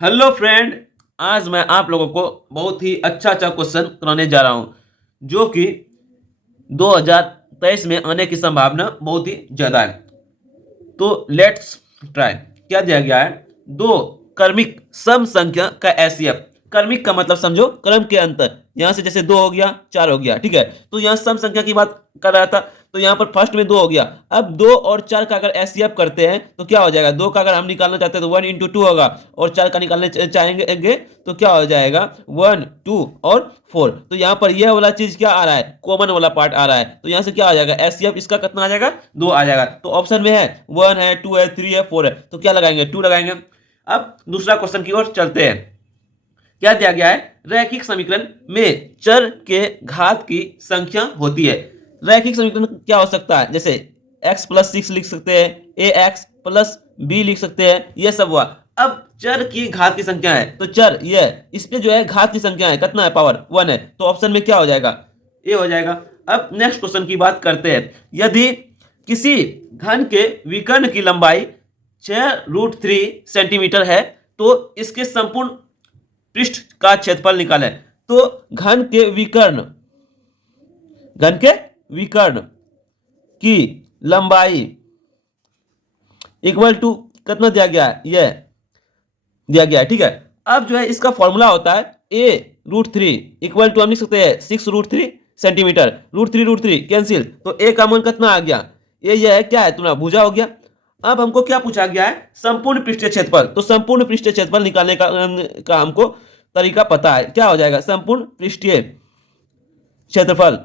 Hello friend. आज मैं आप लोगों को बहुत ही अच्छा क्वेश्चन कराने जा रहा हूं जो कि 2023 में आने की संभावना बहुत ही ज्यादा है। तो लेट्स ट्राई। क्या दिया गया है? दो क्रमिक सम संख्या का एचसीएफ। क्रमिक का मतलब समझो क्रम के अंतर। यहां से जैसे 2 हो गया, 4 हो गया, ठीक है। तो यहां सम संख्या की बात कर रहा था। तो यहां पर फर्स्ट में 2 हो गया। अब 2 और 4 का अगर एचसीएफ करते हैं तो क्या हो जाएगा? 2 का अगर हम निकालना चाहते हैं तो 1 into 2 होगा, और 4 का निकालने चाहेंगे तो क्या हो जाएगा? 1 2 और 4। तो यहां पर यह वाला चीज क्या आ रहा है? कॉमन वाला पार्ट आ रहा है। तो यहां से क्या आ जाएगा? एचसीएफ इसका कितना आ जाएगा? 2 आ जाएगा। तो ऑप्शन में है 1 है, 2 है, 3 है, 4 है। तो क्या लगाएंगे? 2 लगाएंगे। अब दूसरा क्वेश्चन की ओर चलते हैं। क्या दिया गया है? रैखिक समीकरण में चर के घात की संख्या होती है। रैखिक समीकरण क्या हो सकता है? जैसे x+6 लिख सकते हैं, ax+b लिख सकते हैं, ये सब हुआ। अब चर की घात की संख्या है तो चर ये इस पे जो है घात की संख्या है, कितना है? पावर 1 है। तो ऑप्शन में क्या हो जाएगा? ए हो जाएगा। अब नेक्स्ट क्वेश्चन की बात करते हैं। यदि किसी घन के विकर्ण की लंबाई 6√3 सेंटीमीटर है तो इसके संपूर्ण पृष्ठ का क्षेत्रफल निकालें। तो घन के विकर्ण की लंबाई इक्वल टू कितना दिया गया है? यह दिया गया है, ठीक है। अब जो है इसका फॉर्मूला होता है a√3 इक्वल टू हम लिख सकते हैं 6√3 सेंटीमीटर। √3 कैंसिल, तो a का मान कितना आ गया? ये है क्या है? तुम्हारा भुजा हो गया। अब हमको क्या पूछा गया है? संपूर्ण पृष्ठीय क्षेत्रफल। तो संपूर्ण पृष्ठीय क्षेत्रफल निकालने का हमको तरीका पता है। क्या हो जाएगा? संपूर्ण पृष्ठीय क्षेत्रफल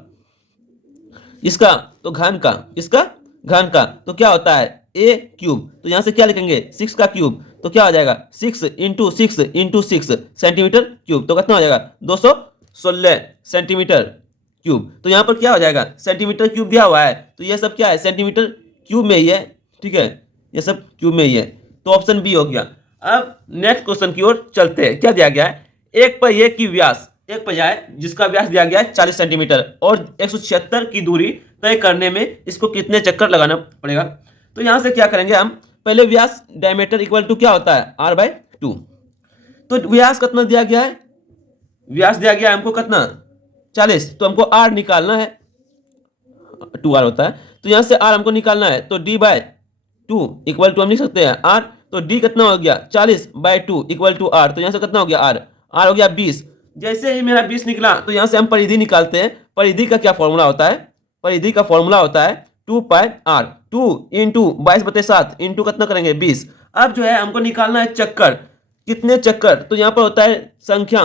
इसका तो घन का तो क्या होता है? a cube. तो यहां से क्या लिखेंगे? 6 का क्यूब। तो क्या हो जाएगा? 6 × 6 × 6 सेंटीमीटर क्यूब। तो कितना हो जाएगा? 216 सेंटीमीटर क्यूब। तो यहां पर क्या हो जाएगा? सेंटीमीटर क्यूब दिया हुआ है तो ये सब क्या है? सेंटीमीटर क्यूब में ही है, ठीक है। ये सब क्यूब में ही है। तो ऑप्शन बी हो गया। अब नेक्स्ट क्वेश्चन की ओर चलते हैं। क्या दिया गया है? एक पहिए की व्यास, एक पहिया है जिसका व्यास दिया गया है 40 सेंटीमीटर और 176 की दूरी तय करने में इसको कितने चक्कर लगाना पड़ेगा? तो यहां से क्या करेंगे हम? पहले व्यास डायमीटर इक्वल टू क्या होता है? r/2। तो व्यास कितना दिया गया है? व्यास दिया गया है हमको कितना? 40। तो हमको r निकालना है, 2r होता है। तो यहां से r हमको निकालना है तो d/2 इक्वल टू हम लिख सकते हैं r। तो d कितना हो गया? 40/2 इक्वल टू r। तो यहां से कितना हो गया? r हो गया 20। जैसे ही मेरा 20 निकला तो यहां से हम परिधि निकालते हैं। परिधि का क्या फॉर्मूला होता है? परिधि का फॉर्मूला होता है 2πr। 2 इंटू 22/7 इंटू कितना करेंगे? 20। अब जो है हमको निकालना है चक्कर। कितने चक्कर? तो यहां पर होता है संख्या,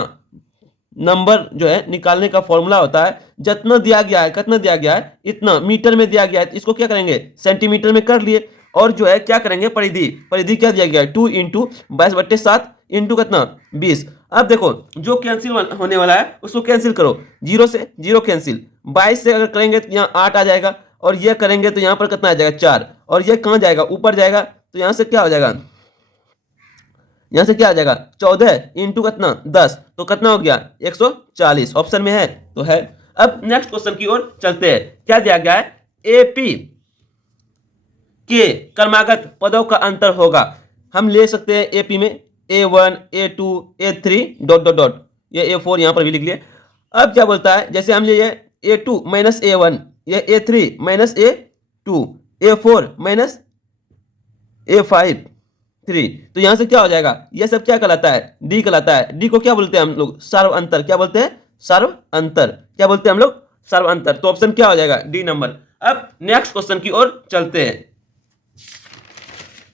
नंबर जो है निकालने का फॉर्मूला होता है जितना दिया गया है, कितना दिया गया है? इतना मीटर में दिया गया है। इसको क्या करेंगे? सेंटीमीटर में कर लिए। और जो है क्या करेंगे? परिधि, परिधि क्या दिया गया है? 2 इंटू 22/7 इंटू कितना? 20। अब देखो जो कैंसिल होने वाला है उसको कैंसिल करो। 0 से 0 कैंसिल। 22 से अगर करेंगे तो यहाँ 8 आ जाएगा, और ये करेंगे तो यहाँ पर कितना आ जाएगा? 4। और ये कहाँ जाएगा? ऊपर जाएगा। तो यहाँ से क्या हो जाएगा? यहां से क्या आ जाएगा? 14 इंटू कितना? 10। तो कितना हो गया? 140। ऑप्शन में है तो है। अब नेक्स्ट क्वेश्चन की ओर चलते हैं। क्या दिया गया है? एपी के क्रमागत पदों का अंतर होगा। हम ले सकते हैं एपी में A1 A2 A3 dot dot dot, ये A4 यहां पर भी लिख लिए। अब क्या बोलता है? जैसे हम ये A2 माइनस A1, ये A3 minus A2, A4 minus A5 3। तो यहां से क्या हो जाएगा? ये सब क्या कहलाता है? डी कहलाता है। डी को क्या बोलते हैं हम लोग? सर्व अंतर। क्या बोलते हैं? सर्व अंतर। क्या बोलते हैं हम लोग? सर्व अंतर। तो ऑप्शन क्या हो जाएगा? D number. अब नेक्स्ट क्वेश्चन की ओर चलते हैं।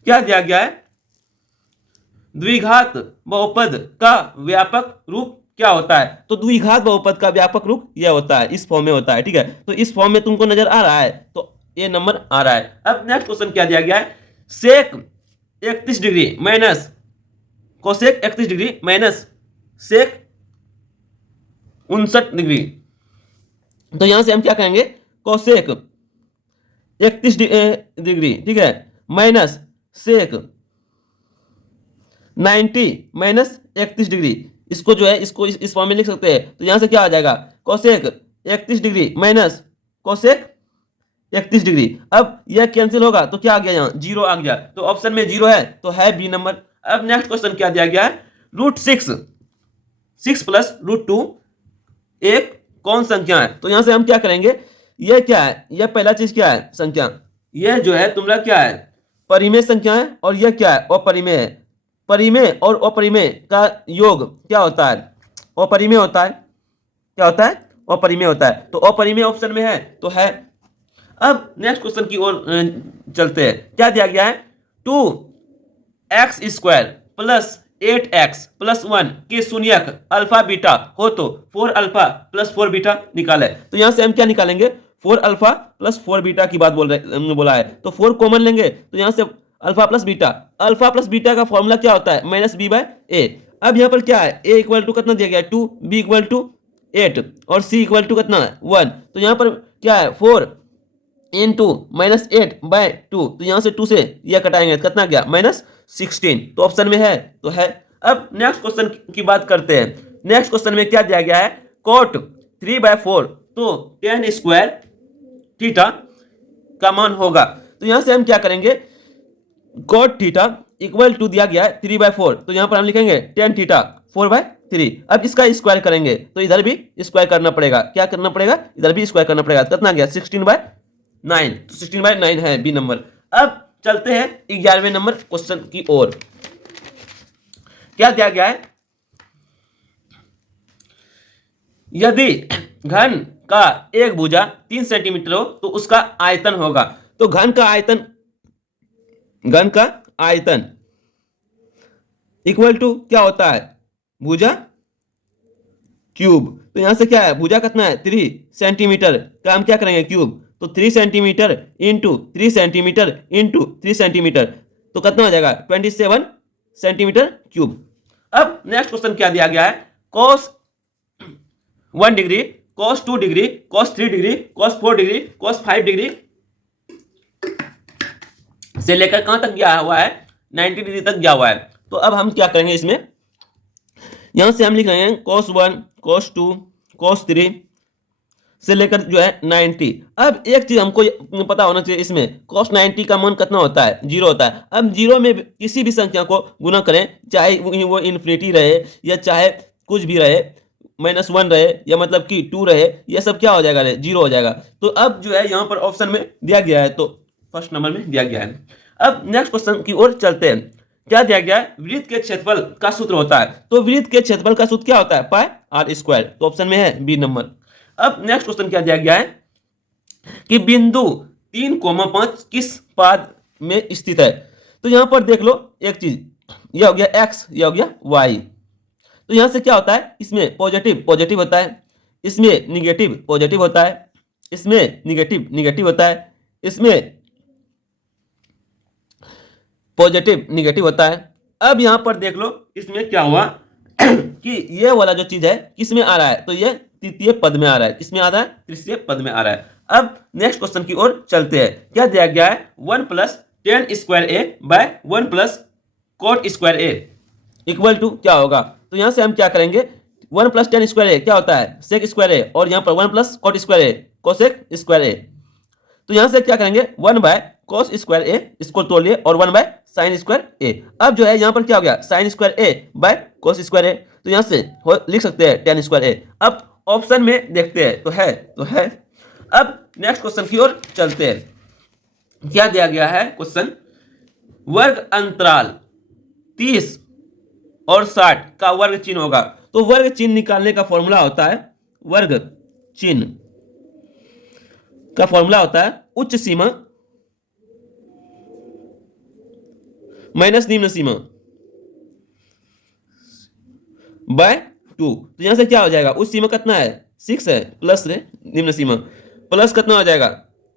क्या दिया गया है? द्विघात बहुपद का व्यापक रूप क्या होता है? तो द्विघात बहुपद का व्यापक रूप यह होता है, इस फॉर्म में होता है, ठीक है। तो इस फॉर्म में तुमको नजर आ रहा है तो ये नंबर आ रहा है। अब नेक्स्ट क्वेश्चन क्या दिया गया है? Sec 31 degree minus cosec 31 degree minus sec 59 degree. तो यहां से हम क्या कहेंगे? कोसेक 31 डिग्री, ठीक है, माइनस सेक 90 माइनस 31 डिग्री। इसको जो है इसको इस फॉर्म में लिख सकते हैं। तो यहां से क्या आ जाएगा? Cosec 31 degree minus cosec 31 degree. अब यह कैंसिल होगा तो क्या आ गया? यहाँ 0 आ गया। तो ऑप्शन में 0 है तो है बी नंबर। अब नेक्स्ट क्वेश्चन क्या दिया गया है? √6, 6 प्लस √2 एक कौन संख्या है? तो यहां से हम क्या करेंगे, यह क्या है, यह पहला चीज क्या है, संख्या, यह जो है तुम्हारा क्या है, परिमेय संख्या है, और यह क्या है, अपरिमेय है। परिमेय और अपरिमेय का योग क्या होता है, अपरिमेय होता है। क्या होता है, अपरिमेय होता है। तो अपरिमेय ऑप्शन में है तो है। अब नेक्स्ट क्वेश्चन की ओर चलते हैं। क्या दिया गया है, 2x² प्लस 8x प्लस 1 के शून्यक अल्फा बीटा हो तो 4 अल्फा प्लस 4 बीटा निकाले। तो यहां से हम क्या निकालेंगे, 4 अल्फा प्लस 4 बीटा की बात बोला है, तो 4 कॉमन लेंगे, तो यहां से alpha plus beta, alpha plus beta का फॉर्मूला क्या होता है, -b/a। अब यहां पर क्या है, a इक्वल टू कितना दिया गया है 2, b इक्वल टू 8 और c इक्वल टू कितना है 1। तो यहां पर क्या है 4 इंटू -8/2, तो यहां से 2 से यह कटाएंगे, कितना गया -16। तो ऑप्शन में है तो है। अब नेक्स्ट क्वेश्चन की बात करते हैं। नेक्स्ट क्वेश्चन में क्या दिया गया है, cot 3/4 तो tan² थीटा का मान होगा। तो यहां से हम क्या करेंगे, cot थीटा इक्वल टू दिया गया है 3/4, तो यहां पर हम लिखेंगे tan थीटा 4/3। अब इसका स्क्वायर करेंगे तो इधर भी स्क्वायर करना पड़ेगा, क्या करना पड़ेगा, इधर भी स्क्वायर करना पड़ेगा, कितना गया 16/9, तो 16/9 है बी नंबर। अब चलते हैं 11वें नंबर क्वेश्चन की ओर। क्या दिया गया है, यदि घन का एक भुजा 3 सेंटीमीटर हो तो उसका आयतन होगा। तो घन का आयतन इक्वल टू क्या होता है, भुजा क्यूब। तो यहां से क्या है, भुजा कितना है 3 सेंटीमीटर का हम क्या करेंगे क्यूब, तो 3 centimetre into 3 centimetre into 3 centimetre, तो कितना हो जाएगा 27 सेंटीमीटर क्यूब। अब नेक्स्ट क्वेश्चन क्या दिया गया है, cos 1 degree, cos 2 degree, cos 3 degree, cos 4 degree, cos 5 degree से लेकर कहां तक गया हुआ है, 90 डिग्री तक गया हुआ है। तो अब हम क्या करेंगे, इसमें यहां से हम लिख रहे हैं cos 1, cos 2, cos 3 से लेकर जो है 90। अब एक चीज हमको पता होना चाहिए, इसमें cos 90 का मान कितना होता है, 0 होता है। अब 0 में किसी भी संख्या को गुना करें, चाहे वो इन्फिनिटी रहे या चाहे कुछ भी रहे, -1 रहे या मतलब कि 2 रहे, यह सब क्या हो जाएगा, 0 हो जाएगा। तो अब जो है यहाँ पर ऑप्शन में दिया गया है, तो फर्स्ट नंबर में दिया गया है। अब नेक्स्ट क्वेश्चन की ओर चलते हैं। क्या दिया गया है, वृत्त के क्षेत्रफल का सूत्र होता है। तो वृत्त के क्षेत्रफल का सूत्र क्या होता है, πr²। तो ऑप्शन में है बी नंबर। अब नेक्स्ट क्वेश्चन क्या दिया गया है कि बिंदु 3,5 किस पाद में स्थित है। तो यहां पर देख लो एक चीज, यह हो गया x, यह हो गया y। तो यहां से क्या होता है, इसमें पॉजिटिव होता है, इसमें निगेटिव पॉजिटिव होता है, इसमें निगेटिव होता है, इसमें पॉजिटिव निगेटिव होता है। अब यहां पर देख लो इसमें क्या हुआ कि ये वाला जो चीज है किसमें आ रहा है, तो ये तृतीय पद में आ रहा है, किसमें आ रहा है, तृतीय पद में आ रहा है। अब नेक्स्ट क्वेश्चन की ओर चलते हैं। क्या दिया गया है, 1 + tan²a/1 + cot²a इक्वल टू क्या होगा। तो यहां से हम क्या करेंगे, 1 + tan²a क्या होता है sec²a, और यहां पर 1 + cot²a cosec²a। तो यहां से क्या करेंगे, 1/cos²a इसको तोड़ लिए और 1/sin²a। अब जो है यहां पर क्या हो गया, sin²a/cos²a, तो यहां से लिख सकते हैं tan²a। अब ऑप्शन में देखते हैं तो है। अब नेक्स्ट क्वेश्चन की ओर चलते हैं। क्या दिया गया है क्वेश्चन, वर्ग अंतराल 30 और 60 का वर्ग चिन्ह होगा। तो वर्ग चिन्ह निकालने का फॉर्मूला होता है, वर्ग चिन्ह का फॉर्मूला होता है उच्च सीमा माइनस निम्न सीमा बाय 2। तो यहां से क्या हो जाएगा, उच्च सीमा कितना है 6 है, प्लस निम्न सीमा प्लस कितना हो जाएगा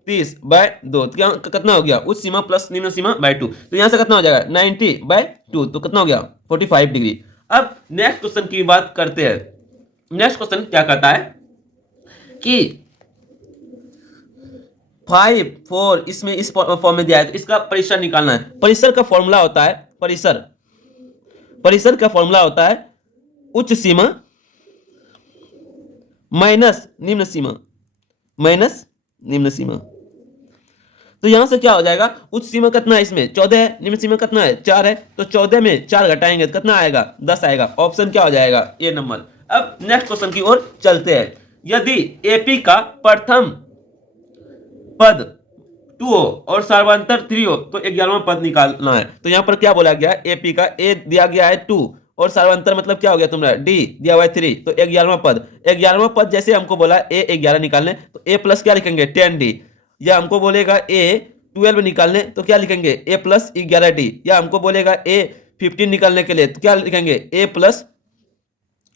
30/2, तो क्या कितना हो गया, उच्च सीमा प्लस निम्न सीमा बाय 2। तो यहां से कितना हो जाएगा 90/2, तो कितना हो गया 45 डिग्री। अब नेक्स्ट क्वेश्चन की बात करते हैं। नेक्स्ट क्वेश्चन क्या कहता है कि 5, 4 इसमें इस फॉर्म में दिया है, तो इसका परिसर निकालना है। परिसर का फॉर्मूला होता है, परिसर का फॉर्मूला होता है उच्च सीमा माइनस निम्न सीमा तो यहां से क्या हो जाएगा, उच्च सीमा कितना है इसमें 14 है, निम्न सीमा कितना है 4 है, तो 14 में 4 घटाएंगे तो कितना आएगा 10 आएगा। ऑप्शन क्या हो जाएगा ए नंबर। अब नेक्स्ट क्वेश्चन की ओर चलते हैं। यदि एपी का प्रथम पद 2 हो और सर्वांतर 3 हो तो 11वां पद निकालना है। तो यहां पर क्या बोला गया है, एपी का ए दिया गया है 2 और सर्वांतर मतलब क्या हो गया तुम्हारा डी दिया हुआ है 3, तो 11वां पद जैसे हमको बोला ए 11 निकालने, तो ए प्लस क्या लिखेंगे 10d, या हमको बोलेगा ए 12 निकालने तो क्या लिखेंगे ए प्लस 11d, या हमको बोलेगा ए 15 निकालने के लिए तो क्या लिखेंगे ए प्लस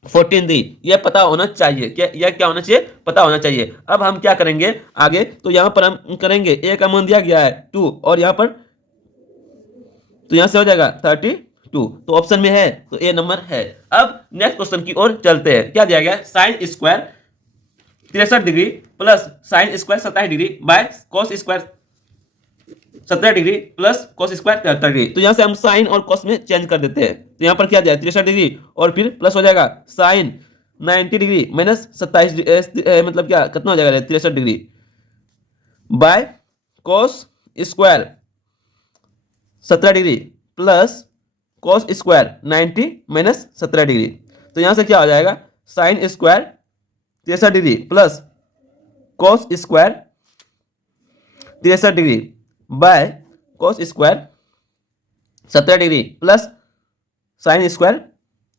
14d। यह पता होना चाहिए, यह क्या होना चाहिए, पता होना चाहिए। अब हम क्या करेंगे आगे, तो यहां पर हम करेंगे ए का मान दिया गया है 2 और यहां पर तो यहां से हो जाएगा 32, तो ऑप्शन में है तो ए नंबर है। अब नेक्स्ट क्वेश्चन की ओर चलते हैं। क्या दिया गया है, sign square 63 degree plus sine square 27 degree by cos square 17 degree plus cos square 73 degree. तो यहां से हम साइन और कॉस में चेंज कर देते हैं, तो यहां पर क्या दिया 63 डिग्री और फिर प्लस हो जाएगा साइन 90 डिग्री माइनस 27 मतलब क्या कितना हो जाएगा 63 degree by cos square 17 degree plus cos square 90 minus 17 degree. तो यहां से क्या हो जाएगा sine square 63 degree plus cos square 63 degree by cos square 17 degree plus sine square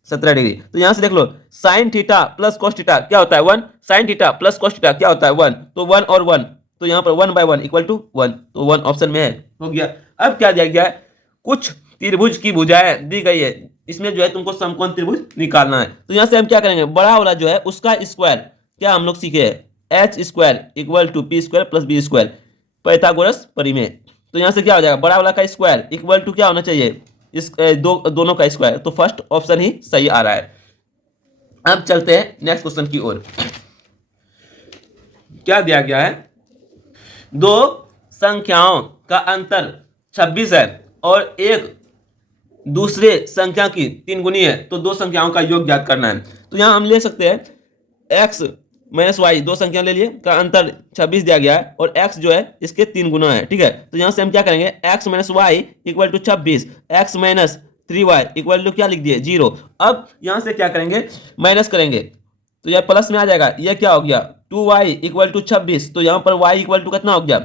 17 degree. तो यहां से देख लो sine theta plus cos theta क्या होता है 1, sine theta plus cos theta क्या होता है 1, तो 1 और 1 तो यहां पर 1/1 इक्वल टू 1, तो 1 ऑप्शन में है, हो गया। अब क्या दिया गया है, कुछ त्रिभुज की भुजाएं दी गई है, इसमें जो है तुमको समकोण त्रिभुज निकालना है। तो यहां से हम क्या करेंगे, बड़ा वाला जो है उसका स्क्वायर क्या हम लोग सीखे हैं H square equal to P square plus B square Pythagoras परिमेय। तो यहां से क्या हो जाएगा बड़ा वाला का स्क्वायर इक्वल टू क्या होना चाहिए इस दोनों का स्क्वायर, तो फर्स्ट ऑप्शन ही सही आ रहा है। अब चलते हैं नेक्स्ट क्वेश्चन की ओर। क्या दिया गया है, दो संख्याओं का अंतर 26 है और एक दूसरे संख्या की 3 गुनी है, तो दो संख्याओं का योग ज्ञात करना है। तो यहां हम ले सकते हैं x माइनस वाई, दो संख्या ले लिए का अंतर 26 दिया गया है और x जो है इसके 3 गुना है, ठीक है। तो यहां से हम क्या करेंगे x minus Y equal to 26, x minus 3y equal to क्या लिख दिए 0। अब यहां से क्या करेंगे माइनस करेंगे तो यह प्लस में आ जाएगा, यह क्या हो गया 2y इक्वल टू 26, तो यहां पर y इक्वल टू कितना हो गया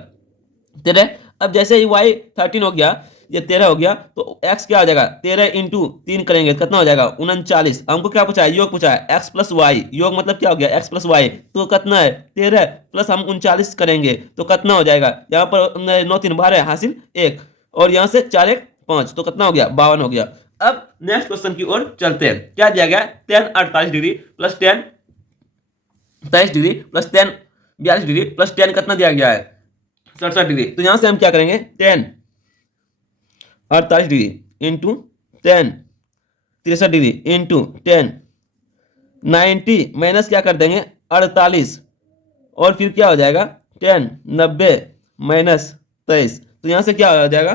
13। अब जैसे ही y 13 हो गया ये 13 हो गया, तो x क्या हो जाएगा 13 इंटू 3 करेंगे कितना हो जाएगा 39। हमको क्या पूछा है योग पूछा है x प्लस वाई, योग मतलब क्या हो गया x प्लस वाई, तो कितना है 13 प्लस हम 39 करेंगे तो कितना हो जाएगा, यहाँ पर 9 3 12 हासिल 1 और यहाँ से 4 1 5 तो कितना हो गया 52 हो गया। अब नेक्स्ट क्वेश्चन की ओर चलते हैं। क्या दिया गया tan 48 degree plus tan 23 degree plus tan 42 degree plus tan कितना दिया गया है 67 डिग्री। तो यहां से हम क्या करेंगे tan 48 degree into tan 63 degree into tan 90 minus क्या कर देंगे 48 और फिर क्या हो जाएगा tan 90 माइनस 23। तो यहां से क्या हो जाएगा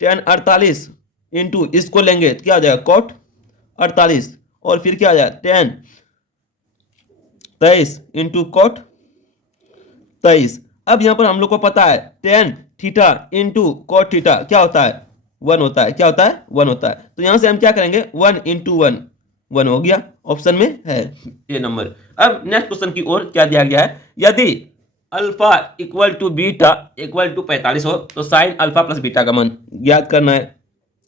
tan 48 इंटू इसको लेंगे तो क्या हो जाएगा cot 48 और फिर क्या हो जाएगा tan 23 इंटू cot 23। अब यहां पर हम लोग को पता है tan theta into cot theta क्या होता है 1 होता है, क्या होता है 1 होता है। तो यहां से हम क्या करेंगे 1 इंटू 1 1 हो गया, ऑप्शन में है ये नंबर। अब नेक्स्ट क्वेश्चन की ओर क्या दिया गया है, यदि alpha equal to beta equal to 45 हो तो साइन अल्फा प्लस बीटा का मान ज्ञात करना है।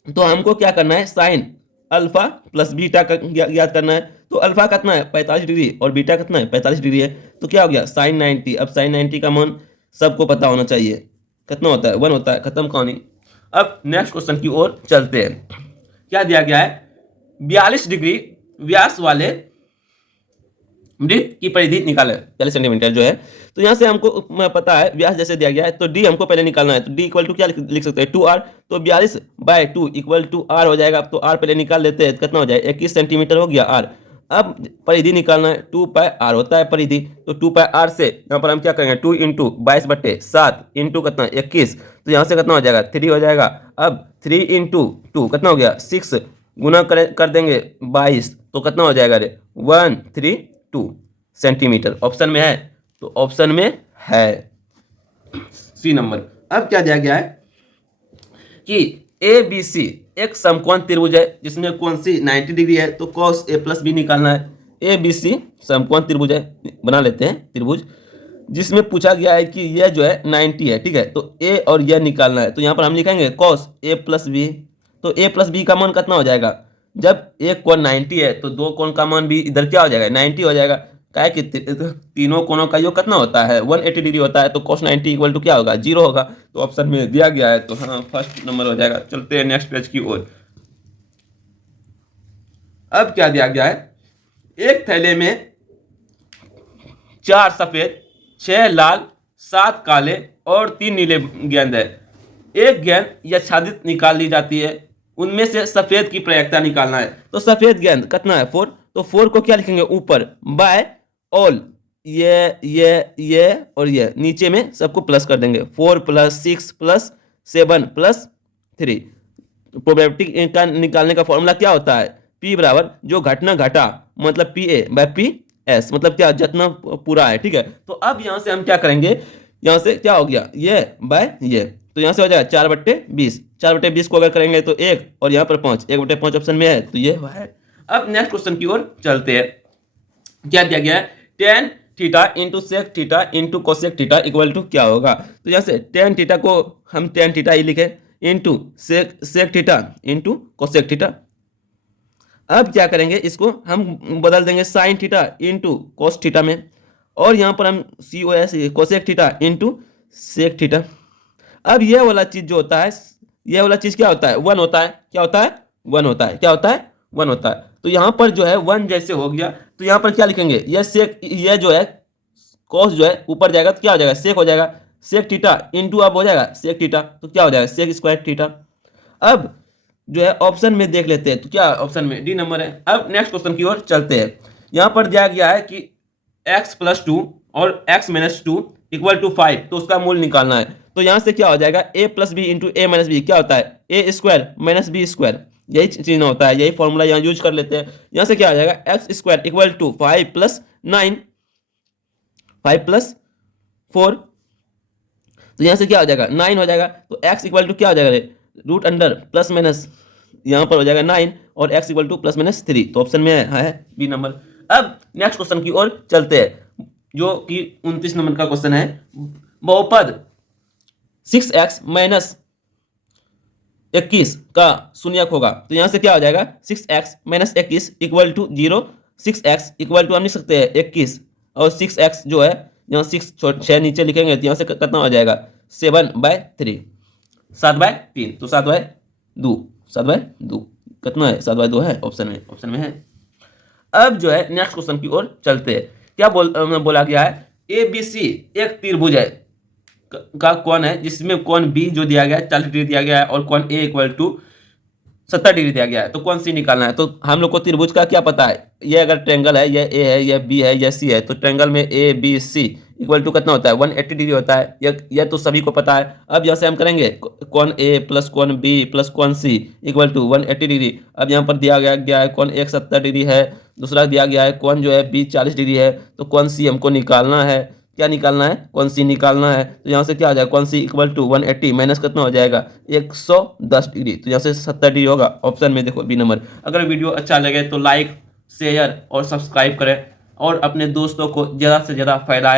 तो हमको क्या करना है साइन अल्फा प्लस बीटा का ज्ञात करना है। तो अल्फा कितना है 45 डिग्री और बीटा कितना है 45 डिग्री है, तो क्या हो गया साइन 90। अब साइन 90 का मान सबको पता होना चाहिए कितना होता है 1 होता है, खत्म कहानी। अब नेक्स्ट क्वेश्चन की ओर चलते हैं। क्या दिया गया है 42 डिग्री व्यास वाले वृत्त की परिधि निकाले 40 सेंटीमीटर जो है। तो यहां से हमको पता है व्यास जैसे दिया गया है तो डी हमको पहले निकालना है, तो डी इक्वल टू क्या लिख सकते हैं 2r, तो 42/2 इक्वल टू r हो जाएगा। तो r पहले निकाल लेते हैं कितना हो जाएगा 21 सेंटीमीटर हो गया r। अब परिधि निकालना है 2πr होता है परिधि, तो 2πr से यहाँ पर हम क्या करेंगे 2 इंटू 22/7 इंटू कितना 21, तो यहाँ से कितना हो जाएगा 3 हो जाएगा। अब 3 इंटू 2 कितना हो गया 6 गुना कर देंगे 22 तो कितना हो जाएगा 132 सेंटीमीटर। ऑप्शन में है तो ऑप्शन में है सी नंबर। अब क्या दिया गया है कि ए बी सी एक समकोण त्रिभुज है जिसमें कोण सी 90 डिग्री है, तो cos a प्लस बी निकालना है। ए बी सी समकोण त्रिभुज है, बना लेते हैं त्रिभुज, जिसमें पूछा गया है कि यह जो है 90 है, ठीक है, तो ए और यह निकालना है। तो यहाँ पर हम लिखेंगे cos a प्लस बी, तो a प्लस बी का मान कितना हो जाएगा, जब एक कोण 90 है तो दो कोण का मान भी इधर क्या हो जाएगा, 90 हो जाएगा। क्या है कि तीनों कोणों का योग कितना होता है, 180 डिग्री होता है, तो cos 90 इक्वल टू क्या होगा, 0 होगा। तो ऑप्शन में दिया गया है, तो हाँ फर्स्ट नंबर हो जाएगा। चलते हैं नेक्स्ट पेज की ओर। अब क्या दिया गया है, एक थैले में 4 सफेद, 6 लाल, 7 काले और 3 नीले गेंद है। एक गेंद यच्छादित निकाल ली जाती है, उनमें से सफेद की प्रायिकता निकालना है। तो सफेद गेंद कितना है, 4, तो 4 को क्या लिखेंगे ऊपर, बाय ऑल, ये और ये नीचे में सबको प्लस कर देंगे, 4 + 6 + 7 + 3। प्रोबेबिलिटी का निकालने का फॉर्मूला क्या होता है, P बराबर जो घटना घटा मतलब PA/PS, मतलब क्या, जितना पूरा है, ठीक है। तो अब यहां से हम क्या करेंगे, यहां से क्या हो गया, ये बाय ये, तो यहां से हो जाएगा 4/20, 4/20 को अगर करेंगे तो 1 और यहाँ पर 5, 1/5 ऑप्शन में है, तो ये है। अब नेक्स्ट क्वेश्चन की ओर चलते हैं। क्या दिया गया है, tan theta into sec theta into cosec theta equal to क्या होगा। तो यहाँ से tan थीटा को हम tan थीटा ही लिखे, into sec theta into cosec theta. अब क्या करेंगे, इसको हम बदल देंगे sine theta into cos theta में, और यहाँ पर हम COS cosec theta into sec theta. अब ये वाला चीज जो होता है, ये वाला चीज क्या होता है, 1 होता है, क्या होता है, 1 होता है, क्या होता है, 1 होता है। तो यहाँ पर जो है 1 जैसे हो गया, तो यहाँ पर क्या लिखेंगे, ये सेक, ये जो है कॉस जो है ऊपर जाएगा तो क्या हो जाएगा, सेक हो जाएगा, सेक थीटा इंटू अब हो जाएगा सेक थीटा, तो क्या हो जाएगा, सेक स्क्वायर थीटा। अब जो है ऑप्शन में देख लेते हैं, तो क्या ऑप्शन में डी नंबर है। अब नेक्स्ट क्वेश्चन की ओर चलते हैं। यहाँ पर दिया गया है कि x + 2 और x - 2 = 5, तो उसका मूल निकालना है। तो यहाँ से क्या हो जाएगा, a + b into a - b क्या होता है, a² - b², यही चीज होता है, यही फॉर्मूला यहाँ यूज कर लेते हैं। यहाँ से क्या हो जाएगा, x² = 5 + 9, 5 + 4, तो यहाँ से क्या हो जाएगा, 9 हो जाएगा। तो x = क्या हो जाएगा, रूट अंडर प्लस माइनस, यहाँ पर हो जाएगा 9 और x = +-3, तो ऑप्शन में है बी नंबर। अब नेक्स्ट क्वेश्चन की ओर चलते हैं, जो कि 29 नंबर का क्वेश्चन है। बहुपद 6x - 21 का शून्यक होगा। तो यहाँ से क्या हो जाएगा, 6x - 21 = 0, 6x = हम लिख सकते हैं 21, और 6x जो है यहाँ 6 नीचे लिखेंगे, तो यहाँ से कितना हो जाएगा, 7/3, 7/3, तो 7/2, 7/2 कितना है, 7/2 है, ऑप्शन में है। अब जो है नेक्स्ट क्वेश्चन की ओर चलते हैं। क्या बोला गया है, ABC एक त्रिभुज है का कोण है, जिसमें कोण B जो दिया गया है 40 डिग्री दिया गया है, और कोण A = 70 डिग्री दिया गया है। तो कौन सी निकालना है, तो हम लोग को त्रिभुज का क्या पता है, ये अगर ट्रायंगल है, ये A है, ये B है, ये C है, तो ट्रायंगल में ABC = कितना होता है, 180 डिग्री होता है, यह तो सभी को पता है। अब यहाँ से हम करेंगे कोण A + कोण B + कोण C = 180 डिग्री। अब यहाँ पर दिया गया है कोण A 70 डिग्री है, दूसरा दिया गया है कोण जो है B 40 डिग्री है, तो कोण C हमको निकालना है। क्या निकालना है, कोण C निकालना है। तो यहाँ से क्या हो जाएगा, कोण C = 180 माइनस कितना हो जाएगा, 110 डिग्री, तो यहाँ से 70 डिग्री होगा। ऑप्शन में देखो बी नंबर। अगर वीडियो अच्छा लगे तो लाइक, शेयर और सब्सक्राइब करें, और अपने दोस्तों को ज़्यादा से ज़्यादा फैलाएं।